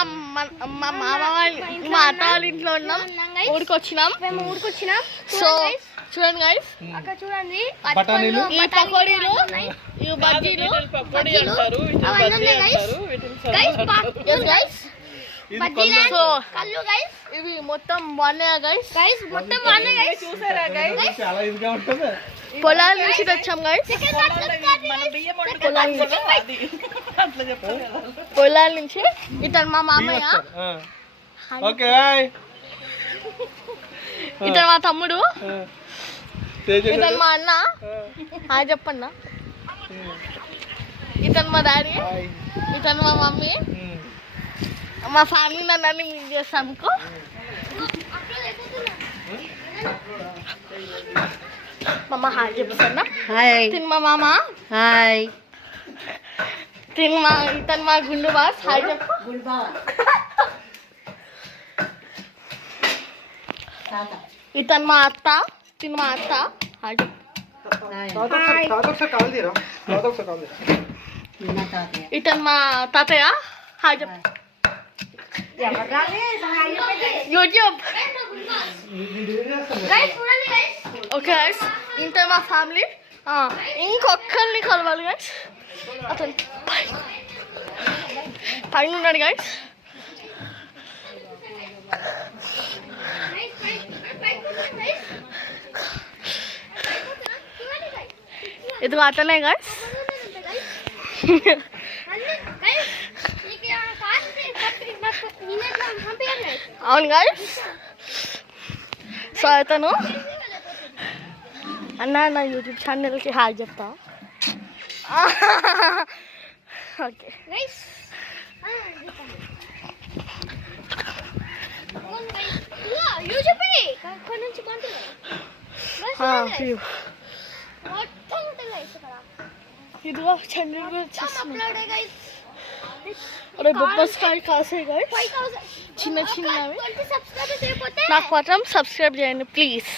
మా మామ మా అత్త వాళ్ళ ఇంట్లో ఉన్నాం, ఊరికొచ్చినాం. సో చూడండి గైస్, అక్కడ చూడండి బఠానీలు, ఈ పకోడీలు, ఈ బజ్జీలు, సో ఇవి మొత్తం బాగున్నాయా గైస్? మొత్తం బాగున్నాయి గైస్. చూసారా గైస్? చాలా ఇదిగా ఉంటుంది. పొలాల నుంచి తెచ్చాం గైస్, పొలాల నుంచి. ఇతను మా మామయ్య, ఓకే బాయ్. ఇతను మా తమ్ముడు, ఇతను మా అన్న. హాయ్ చెప్పన్న. ఇతను మా డాడీ, ఇతను మా మమ్మీ. మా ఫ్యామిలీ నన్ను మీట్ చేస్తాను. మామ హాయ్ చెప్తున్నా. తిన్ మా మామ. హాయ్. ఇతను మా గుండు బాస్. హాయ్ చెప్పు. ఇతను మా అత్త. తిన్ మా అత్త. హాయ్ చెప్పు. ఇతను మా తాతయ్య. హాయ్ చెప్పు. యూట్యూబ్. ఓకే గైస్, ఇంత మా ఫ్యామిలీ. ఇంకొకరిని కలవాలి గైస్, అతను పైన ఉన్నాడు గైస్. ఇది అతనే గైస్. అవును గైస్. సో అతను అన్న నా యూట్యూబ్ ఛానల్కి హాయ్ చెప్తా. ఓకే ఇదిగో చంద్రుడు వచ్చేస్తున్నాయి. అరే బొబ్బస్కాయ కాసే గైస్, చిన్న చిన్నవి. నాకు మాత్రం సబ్స్క్రైబ్ చేయండి ప్లీజ్.